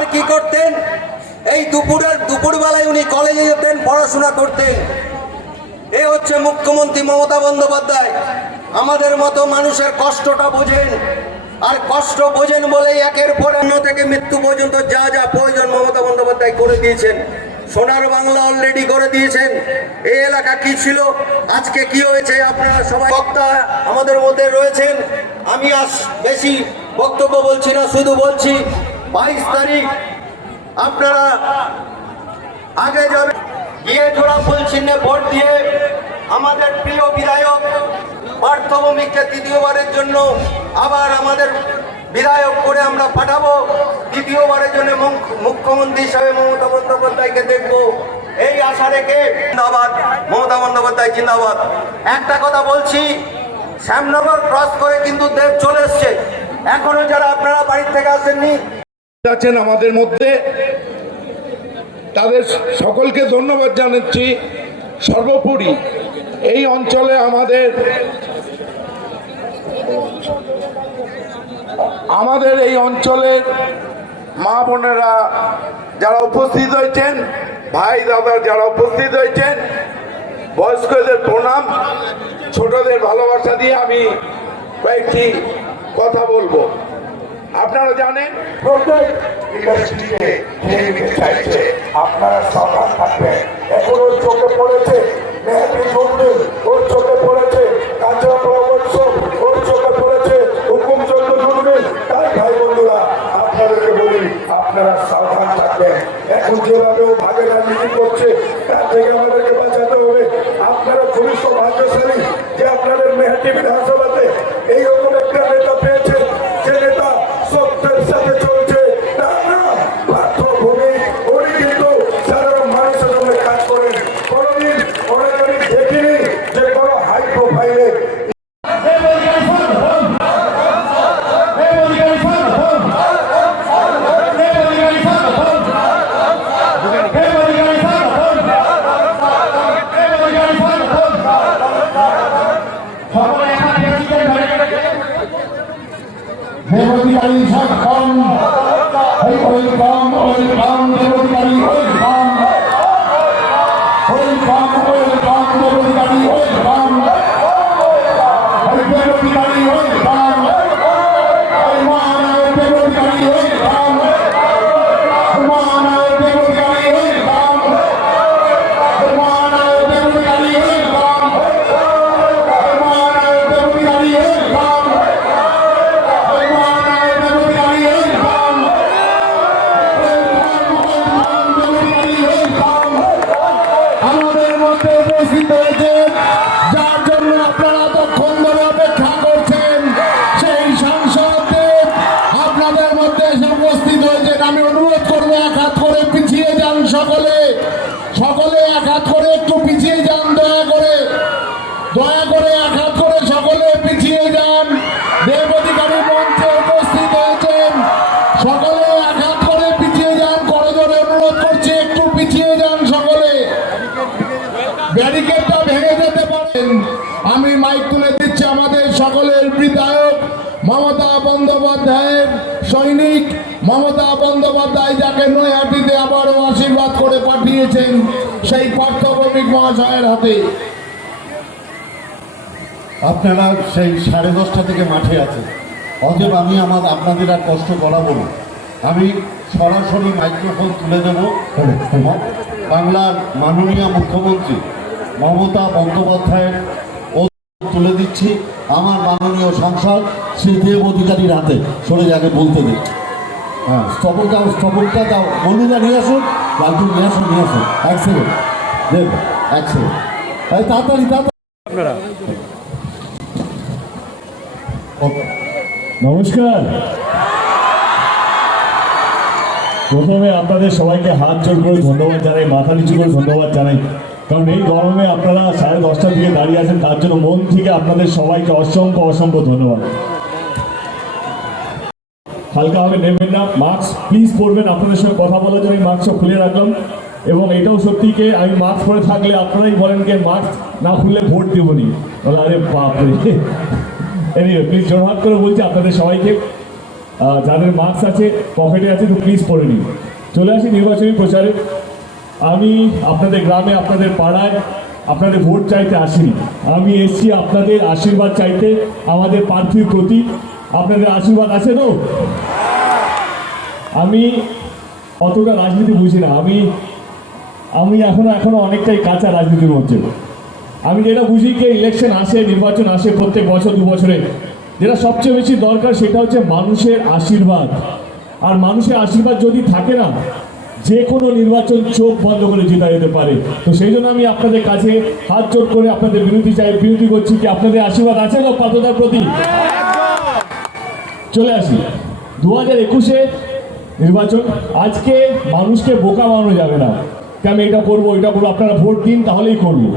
আর কি করতেন? এই দুপুরবেলায় উনি কলেজে যেতেন, পড়াশোনা করতেন। এ হচ্ছে মুখ্যমন্ত্রী মমতা বন্দ্যোপাধ্যায়। আমাদের মতো মানুষের কষ্টটা বোঝেন, আর কষ্ট বোঝেন বলেই একের পর অন্য থেকে মৃত্যু পর্যন্ত যা যা প্রয়োজন মমতা বন্দ্যোপাধ্যায় করে দিয়েছেন। সোনার বাংলা অলরেডি করে দিয়েছেন। এই এলাকা কি ছিল, আজকে কি হয়েছে, আপনারা সবাই বক্তা আমাদের মধ্যে রয়েছেন। আমি বেশি বক্তব্য বলছি না, শুধু বলছি 22 তারিখ আপনারা আগে যাবেন, গিয়ে জোড়া ফুল চিহ্নে ভোট দিয়ে আমাদের প্রিয় বিধায়ক পার্থ ভৌমিককে তৃতীয়বারের জন্য আবার আমাদের বিধায়ক করে আমরা পাঠাবো। দ্বিতীয়বারের জন্য মুখ্যমন্ত্রী হিসাবে মমতা বন্দ্যোপাধ্যায়কে দেখবো, এই আশা রেখে জিন্দাবাদ মমতা বন্দ্যোপাধ্যায় জিন্দাবাদ। একটা কথা বলছি, শ্যামনগর ক্রস করে কিন্তু দেব চলে এসছে। এখনো যারা আপনারা বাড়ির থেকে আসেননি আছেন আমাদের মধ্যে, তাদের সকলকে ধন্যবাদ জানাচ্ছি। সর্বোপরি এই অঞ্চলে আমাদের এই অঞ্চলের মা বোনেরা যারা উপস্থিত হয়েছেন, ভাই দাদা যারা উপস্থিত হয়েছেন, বয়স্কদের প্রণাম, ছোটদের ভালোবাসা দিয়ে আমি কয়েকটি কথা বলবো। আপনারা জানেন প্রত্যেক ইউনিভার্সিটিতে চাইছে আপনারা সরকার থাকবেন। এখন ওর চোখে পড়েছে মেহাদি জুলমিল, ওর চোখে পড়েছে কাঁচা পরামর্শ, ওর চোখে পড়েছে হুকুম চন্দ্র জুলমিল। তাই ভাই বন্ধুরা আপনাদেরকে বলি, আপনারা সাবধান থাকবেন। এখন যেভাবে ও ভাগে রাজনীতি করছে তার থেকে আমাদেরকে বাঁচাতে হবে। আপনারা খুবই সৌভাগ্যশালী যে আপনাদের মেহাদি বিধানসভাতে এইরকম একটা নেতা পেয়েছে, যে নেতা সত্যের সাথে চলছে। তার নাম পার্থ ভৌমিক। উনি কিন্তু সাধারণ মানুষের জন্য কাজ করেন। কোনোদিন ওনাকে আমি দেখিনি যে কোনো হাই প্রোফাইলে সকলে এক হাত করে একটু পিছিয়ে যান, দয়া করে এক হাত করে সকলে পিছিয়ে যান। দেব অধিকারী মঞ্চে উপস্থিত হয়েছেন, সকলে এক হাত করে পিছিয়ে যান। করজোরে অনুরোধ করছি, একটু পিছিয়ে যান সকলে, ব্যারিকেডটা ভেঙে যেতে পারেন। আমি মাইক তুলে দিচ্ছি আমাদের সকলের বিধায়ক মমতা বন্দ্যোপাধ্যায়ের সৈনিক, মমতা বন্দ্যোপাধ্যায় যাকে নৈহাটিতে আবারও আশীর্বাদ করে পাঠিয়েছেন, সেই পার্থ ভৌমিক মহাশয়ের হাতে। আপনারা সেই 10:30 থেকে মাঠে আছেন, অতএব আমি আপনাদের আর কষ্ট করাবো না। আমি সরাসরি মাইক্রোফোন তুলে দেব বাংলার মাননীয় মুখ্যমন্ত্রী মমতা বন্দ্যোপাধ্যায়ের তুলে দিচ্ছি আমার মাননীয় সাংসদ শ্রী দেব অধিকারীর হাতে। সরে যাকে বলতে দিন। হ্যাঁ, স্টপলটা দাও, বন্ধুরা নিয়ে আসুন, লালটু নিয়ে আসুন, এক সেকেন্ড দেব, এক সেকেন্ড, তাড়াতাড়ি আপনারা। নমস্কার। প্রথমে আপনাদের সবাইকে হাত জোর করে ধন্যবাদ জানাই, মাথা নিচু করে ধন্যবাদ জানাই, কারণ এই গরমে আপনারা 10:30টার দিকে দাঁড়িয়ে আছেন, তার জন্য মন থেকে আপনাদের সবাইকে অসংখ্য ধন্যবাদ। হালকাভাবে নেবেন না, মাস্ক প্লিজ পরবেন। আপনাদের সঙ্গে কথা বলার জন্য মাস্কটা খুলে রাখলাম, এবং এটাও সত্যিকে আমি মাস্ক পরে থাকলে আপনারাই বলেন কে মাস্ক না খুললে ভোট দেবনি, বলে আরে বাপরে। এনিওয়ে প্লিজ জোরহাত করে বলছি আপনাদের সবাইকে যাদের মাস্ক আছে পকেটে আছে তো প্লিজ পরে নিন। চলে আসি নির্বাচনী প্রচারে। আমি আপনাদের গ্রামে, আপনাদের পাড়ায় আপনাদের ভোট চাইতে আসিনি, আমি এসেছি আপনাদের আশীর্বাদ চাইতে। আমাদের প্রার্থীর প্রতি আপনাদের আশীর্বাদ আছে তো? আমি অতটা রাজনীতি বুঝি না, আমি এখনো অনেকটাই কাঁচা রাজনীতির মধ্যে। আমি যেটা বুঝি কি ইলেকশন আসে, নির্বাচন আসে প্রত্যেক বছর 2 বছরে, যেটা সবচেয়ে বেশি দরকার সেটা হচ্ছে মানুষের আশীর্বাদ। আর মানুষের আশীর্বাদ যদি থাকে না, যে কোনো নির্বাচন চোখ বন্ধ করে জেতা যেতে পারে। তো সেই জন্য আমি আপনাদের কাছে হাত জোড় করে আপনাদের বিনতি করছি কি আপনাদের আশীর্বাদ আছে না পাত্রতার প্রতি? চলে আসি 2021-এ নির্বাচন। আজকে মানুষকে বোকা বানানো যাবে না যে আমি এটা করবো ওইটা করবো, আপনারা ভোট দিন তাহলেই করবো।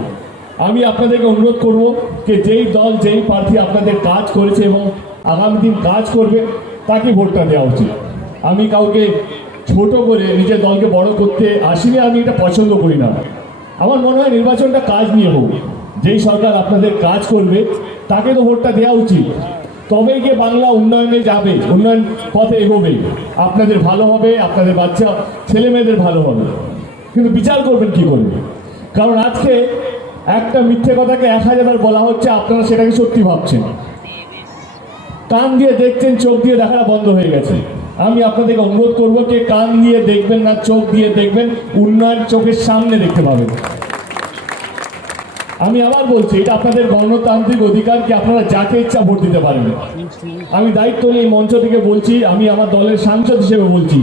আমি আপনাদেরকে অনুরোধ করব যে যেই দল যেই প্রার্থী আপনাদের কাজ করেছে এবং আগামী দিন কাজ করবে তাকে ভোটটা দেওয়া উচিত। আমি কাউকে ছোট করে নিজের দলকে বড় করতে আসিনি, আমি এটা পছন্দ করি না। আমার মনে হয় নির্বাচনটা কাজ নিয়ে হোক, যেই সরকার আপনাদের কাজ করবে তাকে তো ভোটটা দেওয়া উচিত। তবেই গিয়ে বাংলা উন্নয়নে যাবে, উন্নয়ন পথে এগোবে, আপনাদের ভালো হবে, আপনাদের বাচ্চা ছেলে মেয়েদের ভালো হবে। কিন্তু বিচার করবেন কি করে? কারণ আজকে একটা মিথ্যে কথাকে 1000 বার বলা হচ্ছে, আপনারা সেটাকে সত্যি ভাবছেন। কান দিয়ে দেখছেন, চোখ দিয়ে দেখাটা বন্ধ হয়ে গেছে। আমি আপনাদেরকে অনুরোধ করবো যে কান দিয়ে দেখবেন না, চোখ দিয়ে দেখবেন, উন্নয়ন চোখের সামনে দেখতে পাবেন। আমি আবার বলছি, এটা আপনাদের গণতান্ত্রিক অধিকার কি আপনারা যাকে ইচ্ছা ভোট দিতে পারেন। আমি দায়িত্ব নিয়ে এই মঞ্চ থেকে বলছি, আমি আমার দলের সাংসদ হিসেবে বলছি,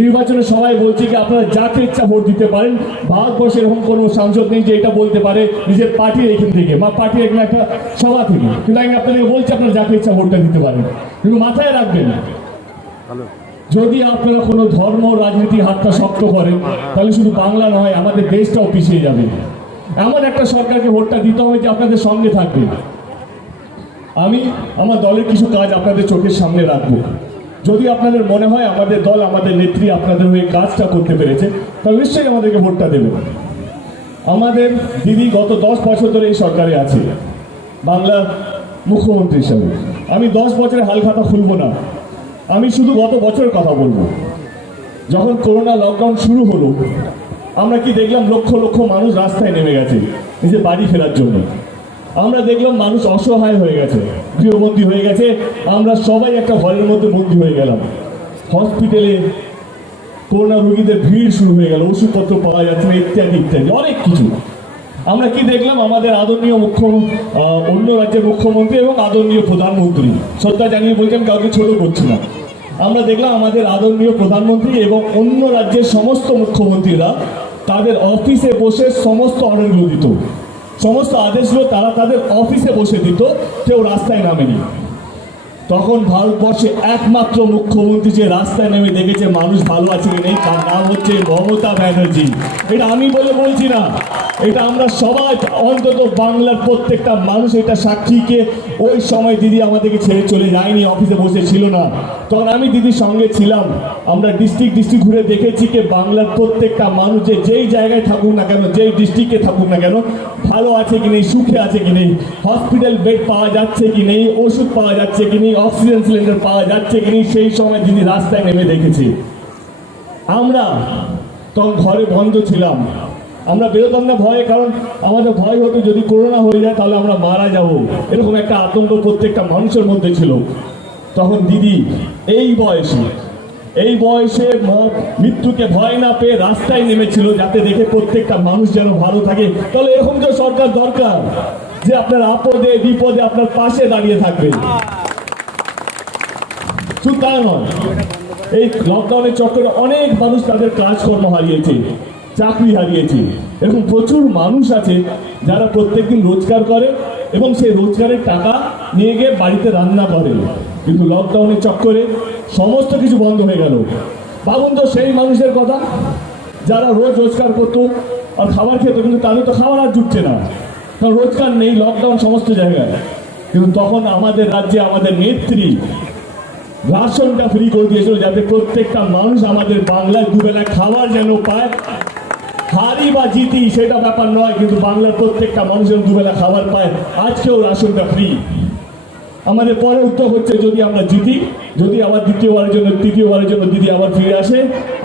নির্বাচনে সবাই বলছি কি আপনারা যাকে ইচ্ছা ভোট দিতে পারেন। ভারতবর্ষে এরকম কোনো সাংসদ নেই যে এটা বলতে পারে নিজের পার্টির এখান থেকে বা পার্টির এখানে একটা সভা থেকে। কিন্তু আমি আপনাদেরকে বলছি আপনারা যাকে ইচ্ছা ভোটটা দিতে পারেন, কিন্তু মাথায় রাখবেন যদি আপনারা কোনো ধর্ম রাজনীতির হাতটা শক্ত করেন তাহলে শুধু বাংলা নয় আমাদের দেশটাও পিছিয়ে যাবে। এমন একটা সরকারকে ভোটটা দিতে হবে যে আপনাদের সঙ্গে থাকবে। আমি আমার দলের কিছু কাজ আপনাদের চোখের সামনে রাখবো। যদি আপনাদের মনে হয় আমাদের দল, আমাদের নেত্রী আপনাদের হয়ে কাজটা করতে পেরেছে, তাহলে নিশ্চয়ই আমাদেরকে ভোটটা দেবেন। আমাদের দিদি গত 10 বছর ধরে এই সরকারে আছে বাংলার মুখ্যমন্ত্রী হিসাবে। আমি 10 বছরের হালখাতা খুলবো না, আমি শুধু গত বছরের কথা বলবো। যখন করোনা লকডাউন শুরু হলো, আমরা কি দেখলাম? লক্ষ লক্ষ মানুষ রাস্তায় নেমে গেছে নিজের বাড়ি ফেরার জন্য। আমরা দেখলাম মানুষ অসহায় হয়ে গেছে, গৃহবন্দী হয়ে গেছে। আমরা সবাই একটা ঘরের মধ্যে বন্দী হয়ে গেলাম। হসপিটালে করোনা রোগীদের ভিড় শুরু হয়ে গেল, ওষুধপত্র পাওয়া যাচ্ছে না, ইত্যাদি ইত্যাদি অনেক কিছু। আমরা কি দেখলাম? আমাদের আদরণীয় অন্য রাজ্যের মুখ্যমন্ত্রী এবং আদরণীয় প্রধানমন্ত্রী, শ্রদ্ধা জানিয়ে বলছেন, কাউকে ছোট করছি না, আমরা দেখলাম আমাদের আদরণীয় প্রধানমন্ত্রী এবং অন্য রাজ্যের সমস্ত মুখ্যমন্ত্রীরা তাদের অফিসে বসে সমস্ত অর্ডারগুলো দিত, সমস্ত আদেশগুলো তারা তাদের অফিসে বসে দিত, কেউ রাস্তায় নামেনি। তখন ভারতবর্ষে একমাত্র মুখ্যমন্ত্রী যে রাস্তায় নেমে দেখেছে মানুষ ভালো আছে কি নেই, তার নাম হচ্ছে মমতা ব্যানার্জি। এটা আমি বলছি না, এটা আমরা সবাই, অন্তত বাংলার প্রত্যেকটা মানুষ এটা সাক্ষীকে। ওই সময় দিদি আমাদেরকে ছেড়ে চলে যায়নি, অফিসে বসে ছিল না, তখন আমি দিদির সঙ্গে ছিলাম। আমরা ডিস্ট্রিক্ট ঘুরে দেখেছি যে বাংলার প্রত্যেকটা মানুষ যেই জায়গায় থাকুক না কেন, যেই ডিস্ট্রিক্টে থাকুক না কেন, ভালো আছে কি নেই, সুখে আছে কি নেই, হসপিটাল বেড পাওয়া যাচ্ছে কি নেই, ওষুধ পাওয়া যাচ্ছে কি নেই, অক্সিজেন সিলিন্ডার পাওয়া যাচ্ছে কি নেই, সেই সময় দিদি রাস্তায় নেমে দেখেছি। আমরা তখন ঘরে বন্ধ ছিলাম, আমরা বেরোতাম না ভয়ে, কারণ আমাদের ভয় হতো যদি করোনা হয়ে যায় তাহলে আমরা মারা যাব, এরকম একটা আতঙ্ক প্রত্যেকটা মানুষের মধ্যে ছিল। তখন দিদি এই বয়সে মৃত্যুকে ভয় না পেয়ে রাস্তায় নেমেছিল, যাতে দেখে প্রত্যেকটা মানুষ যেন ভালো থাকে। তাহলে এরকম যে সরকার দরকার যে আপনার আপদে বিপদে আপনার পাশে দাঁড়িয়ে থাকবে। শুধু তা নয়, এই লকডাউনের চক্করে অনেক মানুষ তাদের কাজকর্ম হারিয়েছে, চাকরি হারিয়েছে। এরকম প্রচুর মানুষ আছে যারা প্রত্যেকদিন রোজগার করে এবং সেই রোজগারের টাকা নিয়ে গিয়ে বাড়িতে রান্না করে, কিন্তু লকডাউনের চক্করে সমস্ত কিছু বন্ধ হয়ে গেল। ভাবুন তো সেই মানুষের কথা যারা রোজ রোজগার করতো আর খাবার খেত, কিন্তু তাদের তো খাবার আর জুটছে না, কারণ রোজগার নেই, লকডাউন সমস্ত জায়গায়। কিন্তু তখন আমাদের রাজ্যে আমাদের নেত্রী রাশনটা ফ্রি করে দিয়েছিল, যাতে প্রত্যেকটা মানুষ আমাদের বাংলায় দুবেলা খাবার যেন পায়। হারি বা জিতি সেটা ব্যাপার নয়, কিন্তু বাংলার প্রত্যেকটা মানুষ যেন দুবেলা খাবার পায়। আজকেও রাশনটা ফ্রি। আমাদের পরে উদ্যোগ হচ্ছে যদি আমরা জিতি, যদি আবার তৃতীয়বারের জন্য দিদি আবার ফিরে আসে,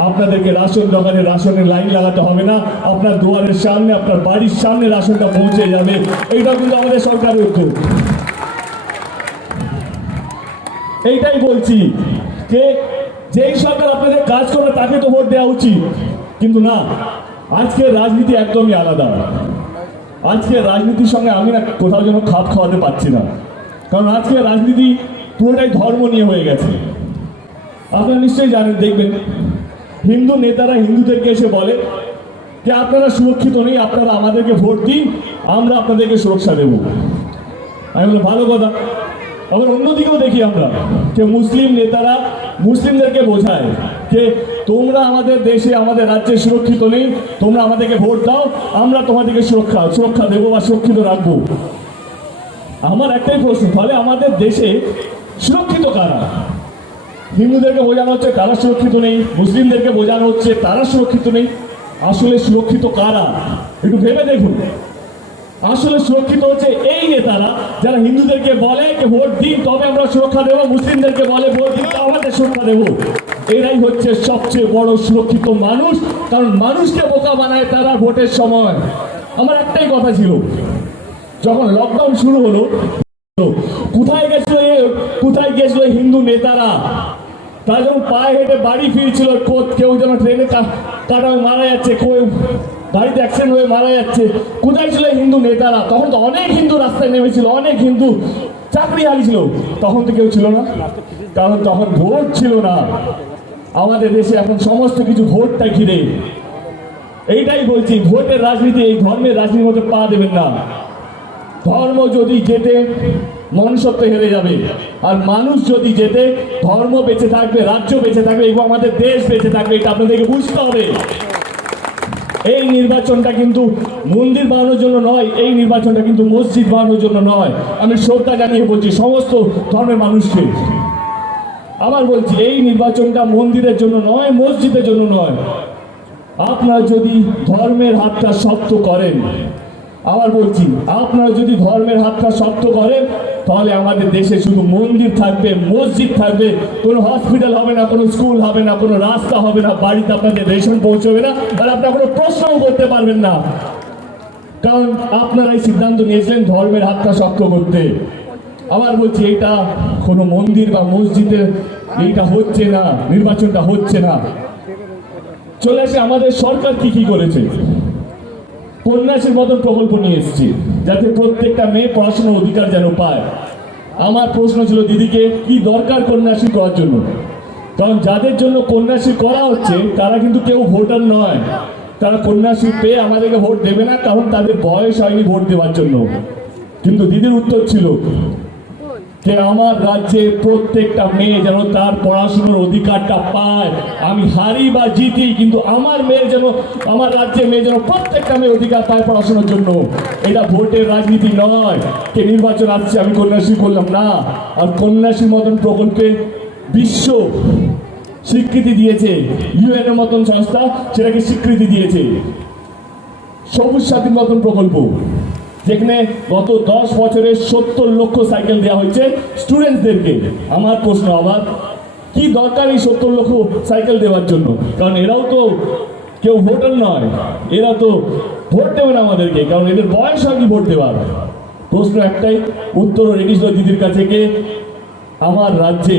আপনাদেরকে রাশন দোকানে রাশনের লাইন লাগাতে হবে না, আপনার দুয়ারের সামনে আপনার বাড়ির সামনে রাশনটা পৌঁছে যাবে। এইটাও কিন্তু আমাদের সরকারের উদ্যোগ। এইটাই বলছি যে যেই সরকার আপনাদের কাজ করে তাকে তো ভোট দেওয়া উচিত, কিন্তু না, আজকের রাজনীতি একদমই আলাদা। আজকের রাজনীতির সঙ্গে আমি না কোথাও যেন খাপ খাওয়াতে পারছি না, কারণ আজকের রাজনীতি পুরোটাই ধর্ম নিয়ে হয়ে গেছে। আপনারা নিশ্চয়ই জানেন, দেখবেন হিন্দু নেতারা হিন্দুদেরকে এসে বলে যে আপনারা সুরক্ষিত নেই, আপনারা আমাদেরকে ভোট দিন, আমরা আপনাদেরকে সুরক্ষা দেব। আমি বলি ভালো কথা। আবার অন্যদিকেও দেখি আমরা যে মুসলিম নেতারা মুসলিমদেরকে বোঝায় যে তোমরা আমাদের দেশে আমাদের রাজ্যে সুরক্ষিত নেই, তোমরা আমাদেরকে ভোট দাও, আমরা তোমাদেরকে সুরক্ষা দেবো বা সুরক্ষিত রাখবো। আমার একটাই প্রশ্ন, ফলে আমাদের দেশে সুরক্ষিত কারা? হিন্দুদেরকে বোঝানো হচ্ছে তারা সুরক্ষিত নেই, মুসলিমদেরকে বোঝানো হচ্ছে তারা সুরক্ষিত নেই। আসলে সুরক্ষিত কারা? একটু ভেবে দেখুন। আসলে সুরক্ষিত হচ্ছে এই নেতারা যারা হিন্দুদেরকে বলে যে ভোট দিন তবে আমরা সুরক্ষা দেবো, মুসলিমদেরকে বলে ভোট দিন তবে আমাদের সুরক্ষা দেবো। এরাই হচ্ছে সবচেয়ে বড় সুরক্ষিত মানুষ, কারণ মানুষকে বোকা বানায় তারা ভোটের সময়। আমার একটাই কথা ছিল, যখন লকডাউন শুরু হলো কোথায় গেছিল হিন্দু নেতারা? তারা যখন পায়ে হেঁটে বাড়ি ফিরছিল, কেউ যেন ট্রেনে কাটা হয়ে মারা যাচ্ছে, কেউ গাড়িতে অ্যাক্সিডেন্ট হয়ে মারা যাচ্ছে, কোথায় ছিল হিন্দু নেতারা? তখন তো অনেক হিন্দু রাস্তায় নেমেছিল, অনেক হিন্দু চাকরি হারিয়েছিল। তখন তো কেউ ছিল না, কারণ তখন ভোট ছিল না। আমাদের দেশে এখন সমস্ত কিছু ভোটটা ঘিরে। এইটাই বলছি, ভোটের রাজনীতি এই ধর্মের রাজনীতির মধ্যে পা দেবেন না। ধর্ম যদি জেতে মনুষ্যত্ব হেরে যাবে, আর মানুষ যদি জেতে ধর্ম বেঁচে থাকবে, রাজ্য বেঁচে থাকবে এবং আমাদের দেশ বেঁচে থাকবে। এটা আপনাদেরকে বুঝতে হবে। এই নির্বাচনটা কিন্তু মন্দির বানানোর জন্য নয়, এই নির্বাচনটা কিন্তু মসজিদ বানানোর জন্য নয়। আমি শ্রদ্ধা জানিয়ে বলছি সমস্ত ধর্মের মানুষকে। আবার বলছি, এই নির্বাচনটা মন্দিরের জন্য নয়, মসজিদের জন্য নয়। আপনারা যদি ধর্মের হাতটা শক্ত করেন, আবার বলছি, আপনারা যদি ধর্মের হাতটা শক্ত করেন, তাহলে আমাদের দেশে শুধু মন্দির থাকবে, মসজিদ থাকবে, কোনো হসপিটাল হবে না, কোনো স্কুল হবে না, কোনো রাস্তা হবে না, বাড়িতে আপনাদের রেশন পৌঁছবে না, আর আপনারা কোনো প্রশ্নও করতে পারবেন না, কারণ আপনারা এই সিদ্ধান্ত নিয়েছিলেন ধর্মের হাতটা শক্ত করতে। আবার বলছি, এটা কোনো মন্দির বা মসজিদের এইটা হচ্ছে না, নির্বাচনটা হচ্ছে না। চলে আসে আমাদের সরকার কি করেছে। কন্যাশ্রীর মতন প্রকল্প নিয়ে এসেছি, যাতে প্রত্যেকটা মেয়ে পড়াশোনার অধিকার যেন পায়। আমার প্রশ্ন ছিল দিদিকে, কি দরকার কন্যাশ্রী করার জন্য? কারণ যাদের জন্য কন্যাশ্রী করা হচ্ছে তারা কিন্তু কেউ ভোটার নয়, তারা কন্যাশ্রী পেয়ে আমাদেরকে ভোট দেবে না, কারণ তাদের বয়স হয়নি ভোট দেওয়ার জন্য। কিন্তু দিদির উত্তর ছিল যে আমার রাজ্যে প্রত্যেকটা মেয়ে যেন তার পড়াশোনার অধিকারটা পায়। আমি হারি বা জিতি, কিন্তু আমার মেয়ের যেন, আমার রাজ্যের মেয়ে যেন প্রত্যেকটা মেয়ে অধিকার পায় পড়াশোনার জন্য। এটা ভোটের রাজনীতি নয়, কে নির্বাচন আসছে আমি কন্যাশ্রী করলাম না। আর কন্যাশ্রীর মতন প্রকল্পে বিশ্ব স্বীকৃতি দিয়েছে, ইউএন এর মতন সংস্থা সেটাকে স্বীকৃতি দিয়েছে। সবুজ সাথীর মতন প্রকল্প, যেখানে গত 10 বছরে 70 লক্ষ সাইকেল দেওয়া হয়েছে স্টুডেন্টসদেরকে। আমার প্রশ্ন, আবার কি দরকার এই 70 লক্ষ সাইকেল দেওয়ার জন্য? কারণ এরাও তো কেউ ভোটার নয়, এরা তো ভোট দেবে না আমাদেরকে, কারণ এদের বয়স হয়নি ভোট দেওয়ার। প্রশ্ন একটাই, উত্তরও রেডি ছিল দিদির কাছে, কে আমার রাজ্যে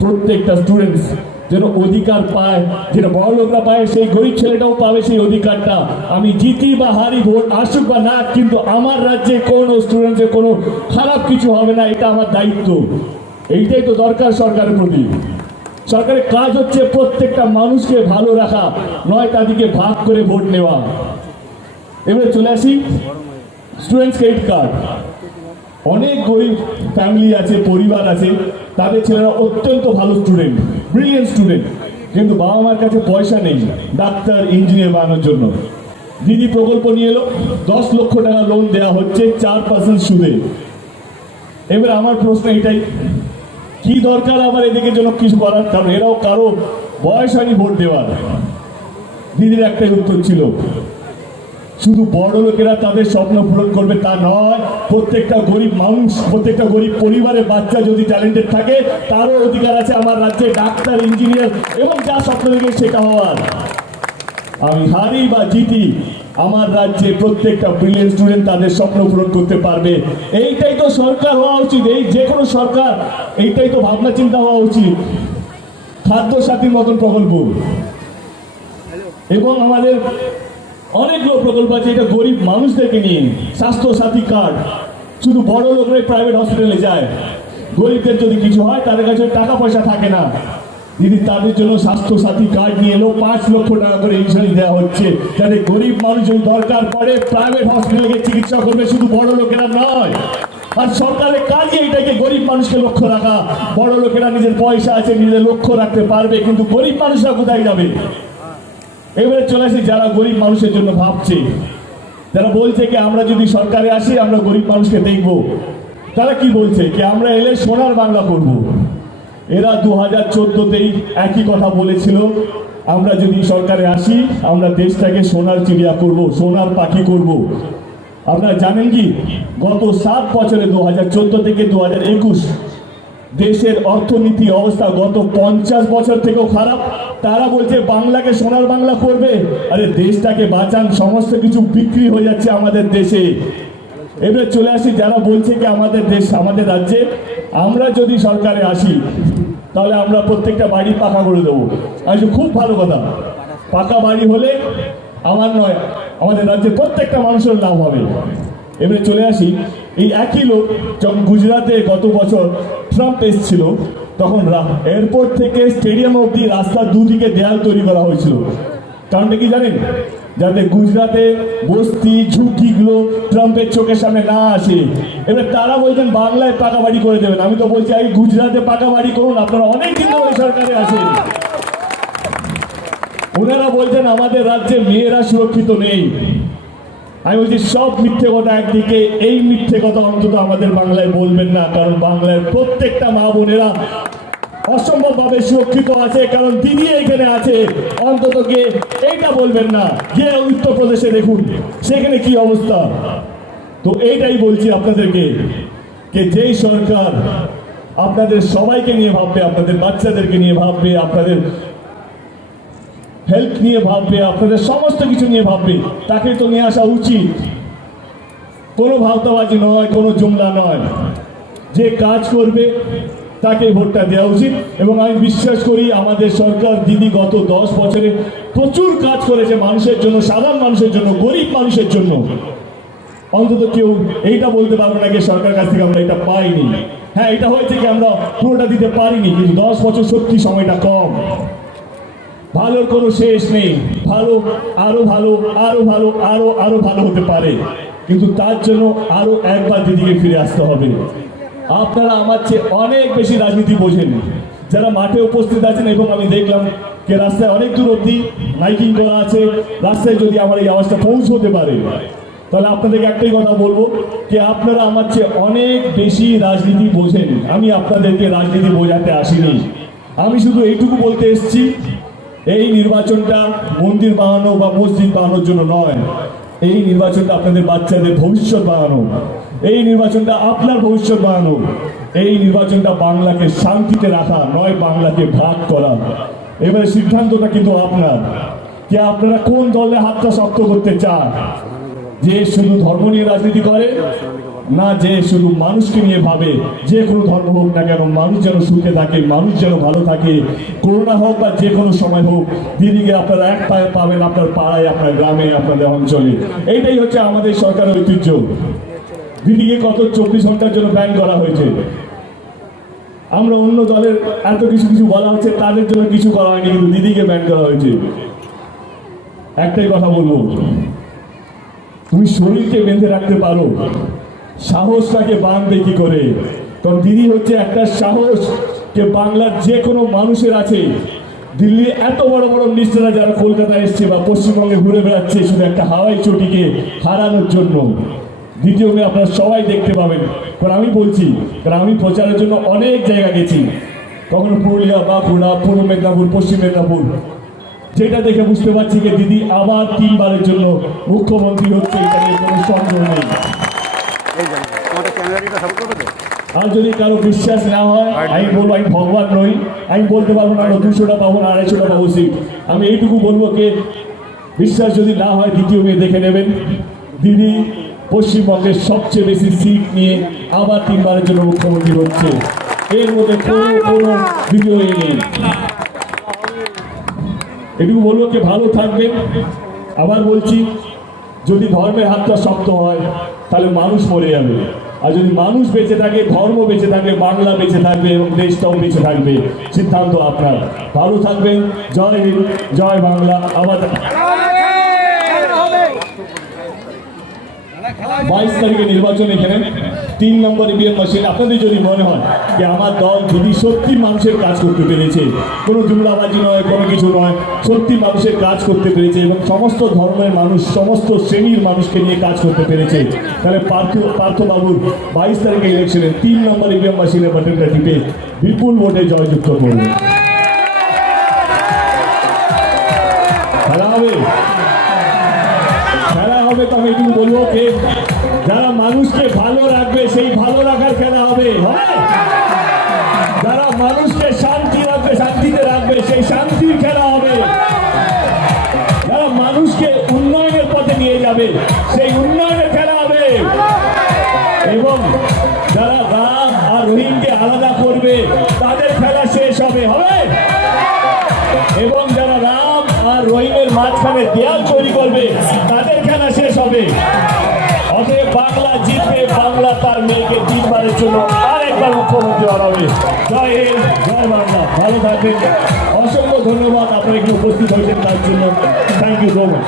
প্রত্যেকটা স্টুডেন্টস যেন অধিকার পায়, যেটা বড় লোকরা পায় সেই গরিব ছেলেটাও পাবে সেই অধিকারটা। আমি জিতি বা হারি, ভোট আসুক বা না, কিন্তু আমার রাজ্যে কোনো স্টুডেন্টসের কোনো খারাপ কিছু হবে না, এটা আমার দায়িত্ব। এইটাই তো দরকার সরকারের প্রতি। সরকারের কাজ হচ্ছে প্রত্যেকটা মানুষকে ভালো রাখা, নয় তাদেরকে ভাগ করে ভোট নেওয়া। এবারে চলে আসি স্টুডেন্টস ক্রেডিট কার্ড। অনেক গরিব ফ্যামিলি আছে, পরিবার আছে, তাদের ছেলেরা অত্যন্ত ভালো স্টুডেন্ট, ব্রিলিয়েন্ট স্টুডেন্ট, কিন্তু বাবা মার কাছে পয়সা নেই ডাক্তার ইঞ্জিনিয়ার বানানোর জন্য। দিদি প্রকল্প নিয়ে এলো, 10 লক্ষ টাকা লোন দেওয়া হচ্ছে 4% সুদে। এবার আমার প্রশ্ন এটাই, কি দরকার আবার এদিকের জন্য কিছু করার? কারণ এরাও কারো বয়স হয়নি ভোট দেওয়ার। দিদির একটাই উত্তর ছিল শুধু বড় লোকেরা তাদের স্বপ্ন পূরণ করবে তা নয়, প্রত্যেকটা গরিব মানুষ, প্রত্যেকটা গরিব পরিবারের বাচ্চা যদি ট্যালেন্টেড থাকে তারও অধিকার আছে আমার রাজ্যে ডাক্তার, ইঞ্জিনিয়ার এবং যা স্বপ্ন দেখে সেটা হওয়ার। আমি হারি বা জিতি, আমার রাজ্যে প্রত্যেকটা ব্রিলিয়েন্ট স্টুডেন্ট তাদের স্বপ্ন পূরণ করতে পারবে। এইটাই তো সরকার হওয়া উচিত, এই যে কোনো সরকার এইটাই তো ভাবনা চিন্তা হওয়া উচিত। খাদ্য সাথীর মতন প্রকল্প এবং আমাদের অনেকগুলো প্রকল্প আছে এটা গরিব মানুষদেরকে নিয়ে। স্বাস্থ্য সাথী কার্ড, শুধু বড় লোকরাই প্রাইভেট হসপিটালে যায়, গরিবদের যদি কিছু হয় তাদের কাছে টাকা পয়সা থাকে না। দিদি তাদের জন্য স্বাস্থ্য সাথী কার্ড নিয়ে এলো, 5 লক্ষ টাকা করে ইন্স্যুরেন্স দেওয়া হচ্ছে, যাতে গরিব মানুষ যদি দরকার পড়ে প্রাইভেট হসপিটালে গিয়ে চিকিৎসা করবে, শুধু বড় লোকেরা নয়। আর সরকারের কাজই এটাকে গরিব মানুষকে লক্ষ্য রাখা। বড় লোকেরা নিজের পয়সা আছে, নিজের লক্ষ্য রাখতে পারবে, কিন্তু গরিব মানুষরা কোথায় যাবে? এবারে চলে আসি যারা গরিব মানুষের জন্য ভাবছে, যারা বলছে কি আমরা যদি সরকারে আসি আমরা গরিব মানুষকে দেখব। তারা কি বলছে কি আমরা এলে সোনার বাংলা করব। এরা 2014তেই একই কথা বলেছিল, আমরা যদি সরকারে আসি আমরা দেশটাকে সোনার চিড়িয়া করব, সোনার পাখি করব। আপনারা জানেন কি গত 7 বছরে 2014 থেকে 2021 দেশের অর্থনীতি অবস্থা গত 50 বছর থেকেও খারাপ। তারা বলছে বাংলাকে সোনার বাংলা করবে। আরে দেশটাকে বাঁচান, সমস্ত কিছু বিক্রি হয়ে যাচ্ছে আমাদের দেশে। এবারে চলে আসি যারা বলছে কি আমাদের দেশ, আমাদের রাজ্যে আমরা যদি সরকারে আসি তাহলে আমরা প্রত্যেকটা বাড়ি পাকা করে দেবো। আচ্ছা, খুব ভালো কথা, পাকা বাড়ি হলে আমার নয় আমাদের রাজ্যের প্রত্যেকটা মানুষের লাভ হবে। এবারে চলে আসি এই একই লোক যখন গুজরাটে গত বছর ট্রাম্প এসেছিল তখন এয়ারপোর্ট থেকে স্টেডিয়াম অবধি রাস্তার দুদিকে দেয়াল তৈরি করা হয়েছিল। কারণটা কি জানেন? যাতে গুজরাটে বস্তি ঝুঁকিগুলো ট্রাম্পের চোখের সামনে না আসে। এবার তারা বলছেন বাংলায় পাকা বাড়ি করে দেবেন। আমি তো বলছি এই গুজরাটে পাকা বাড়ি করুন, আপনারা অনেক দিন ধরে সরকারে আসেন। ওনারা বলছেন আমাদের রাজ্যে মেয়েরা সুরক্ষিত নেই। আমি বলছি সব মিথ্যে কথা একদিকে, এই মিথ্যে কথা অন্তত আমাদের বাংলায় বলবেন না, কারণ বাংলার প্রত্যেকটা মা বোনেরা অসম্ভবভাবে সুরক্ষিত আছে, কারণ দিদি এখানে আছে। অন্তত গিয়ে এইটা বলবেন না, গিয়ে উত্তরপ্রদেশে দেখুন সেখানে কি অবস্থা। তো এইটাই বলছি আপনাদেরকে যে যেই সরকার আপনাদের সবাইকে নিয়ে ভাববে, আপনাদের বাচ্চাদেরকে নিয়ে ভাববে, আপনাদের হেলথ নিয়ে ভাববে, আপনাদের সমস্ত কিছু নিয়ে ভাববে, তাকে তো নিয়ে আসা উচিত। কোনো ভাবতাবাজি নয়, কোনো জুমলা নয়, যে কাজ করবে তাকে ভোটটা দেওয়া উচিত। এবং আমি বিশ্বাস করি আমাদের সরকার দিদি গত 10 বছরে প্রচুর কাজ করেছে মানুষের জন্য, সাধারণ মানুষের জন্য, গরিব মানুষের জন্য। অন্তত কেউ এইটা বলতে পারবে না যে সরকারের কাছ থেকে আমরা এটা পাইনি। হ্যাঁ, এটা হয়েছে কি আমরা পুরোটা দিতে পারিনি, কিন্তু 10 বছর সত্যি সময়টা কম। ভালোর কোনো শেষ নেই, ভালো আরো ভালো আরো ভালো আরো আরো ভালো হতে পারে, কিন্তু তার জন্য আরো একবার দিদিকে ফিরে আসতে হবে। আপনারা আমার চেয়ে অনেক বেশি রাজনীতি বোঝেন, যারা মাঠে উপস্থিত আছেন, এবং আমি দেখলাম যে রাস্তায় অনেক দূর অব্দি মাইকিং করা আছে। রাস্তায় যদি আমার এই আওয়াজটা পৌঁছতে পারে তাহলে আপনাদেরকে একটাই কথা বলবো যে আপনারা আমার চেয়ে অনেক বেশি রাজনীতি বোঝেন। আমি আপনাদেরকে রাজনীতি বোঝাতে আসিনি, আমি শুধু এইটুকু বলতে এসেছি এই নির্বাচনটা মন্দির বানানো বা মসজিদ বানানোর জন্য নয়। এই নির্বাচনটা আপনাদের বাচ্চাদের ভবিষ্যৎ বানানো, এই নির্বাচনটা আপনার ভবিষ্যৎ বানানো, এই নির্বাচনটা বাংলাকে শান্তিতে রাখা নয় বাংলাকে ভাগ করা। এবারে সিদ্ধান্তটা কিন্তু আপনার, যে আপনারা কোন দলে হাতটা শক্ত করতে চান, যে শুধু ধর্ম নিয়ে রাজনীতি করে না, যে শুধু মানুষকে নিয়ে ভাবে। যে কোনো ধর্ম হোক না কেন, মানুষ যেন সুখে থাকে, মানুষ যেন ভালো থাকে। করোনা হোক বা যে কোনো সময় হোক, দিদিকে আপনারা এক পায়ে পাবেন আপনার পাড়ায়, আপনার গ্রামে, আপনাদের অঞ্চলে। এইটাই হচ্ছে আমাদের সরকারের ঐতিহ্য। দিদিকে কত 24 ঘন্টার জন্য ব্যান করা হয়েছে। আমরা অন্য দলের এত কিছু কিছু বলা হচ্ছে, তাদের জন্য কিছু করা হয়নি, কিন্তু দিদিকে ব্যান করা হয়েছে। একটাই কথা বলবো, তুমি শরীরকে বেঁধে রাখতে পারো, সাহসটাকে বাঁধবে কি করে? কারণ দিদি হচ্ছে একটা সাহস যে বাংলার যে কোনো মানুষের আছে। দিল্লি এত বড় বড় মিনিস্টাররা যারা কলকাতায় এসছে বা পশ্চিমবঙ্গে ঘুরে বেড়াচ্ছে শুধু একটা হাওয়াই চটিকে হারানোর জন্য, দ্বিতীয় মে আপনারা সবাই দেখতে পাবেন। কারণ আমি বলছি, কারণ আমি প্রচারের জন্য অনেক জায়গা গেছি, কখনো পুরুলিয়া, বাঁকুড়া, পূর্ব মেদিনীপুর, পশ্চিম মেদিনীপুর। যেটা দেখে বুঝতে পারছি যে দিদি আবার 3বারের জন্য মুখ্যমন্ত্রী হচ্ছে, এটা নিয়ে কোনো সন্দেহ নেই। আর যদি কারো বিশ্বাস না হয়, আমি বলবো আমি ভগবান নই, আমি বলতে পারবো না 200টা পাবো না 250টা পাবো সিট। আমি এইটুকু বলবো কে বিশ্বাস যদি না হয় দ্বিতীয় মেয়ে দেখে নেবেন, দিদি পশ্চিমবঙ্গের সবচেয়ে বেশি সিট নিয়ে আবার 3বারের জন্য মুখ্যমন্ত্রী হচ্ছে। এর মধ্যে কোনো ভিডিও নেই। এটুকু বলবো কে ভালো থাকবেন। আবার বলছি, যদি ধর্মের হাতটা শক্ত হয় তাহলে মানুষ মরে যাবে, আর যদি মানুষ বেঁচে থাকে, ধর্ম বেঁচে থাকে, বাংলা বেঁচে থাকবে এবং দেশটাও বেঁচে থাকবে। সিদ্ধান্ত আপনার। ভালো থাকবেন। জয় হিন্দ, জয় বাংলা। আবার 22 তারিখে নির্বাচন, এখানে 3 নম্বর ইভিএম মেশিন। আপনাদের যদি মনে হয় যে আমার দল যদি সত্যি মানুষের কাজ করতে পেরেছে, কোনো জুমলাবাজি নয়, কোনো কিছু নয়, সত্যি মানুষের কাজ করতে পেরেছে এবং সমস্ত ধর্মের মানুষ, সমস্ত শ্রেণীর মানুষকে নিয়ে কাজ করতে পেরেছে, তাহলে পার্থবাবুর 22 তারিখে ইলেকশনে 3 নম্বর ইভিএম মেশিনের বাটনটা টিপে বিপুল ভোটে জয়যুক্ত করবে। খেলা হবে, খেলা হবে। তো আমি এটুকু বলবো যে যারা মানুষকে ভালো রাখবে সেই ভালো রাখার খেলা হবে। যারা মানুষকে শান্তি রাখবে, শান্তিতে রাখবে, সেই শান্তির খেলা হবে। যারা মানুষকে উন্নয়নের পথে নিয়ে যাবে সেই উন্নয়নের খেলা হবে। এবং যারা রাম আর রহিমকে আলাদা করবে তাদের খেলা শেষ হবে। এবং যারা রাম আর রহিমের মাঝখানে দেয়াল তৈরি করবে তাদের খেলা শেষ হবে। অতএব বাংলা জিতবে, বাংলা তার মেয়েকে 3বারের জন্য আরেকবার মুখ্যমন্ত্রী বানাবে। জয় হিন্দ, জয় বাংলা। ভালো থাকবেন। অসংখ্য ধন্যবাদ আপনারা এখানে উপস্থিত হয়েছেন তার জন্য। Thank you so much.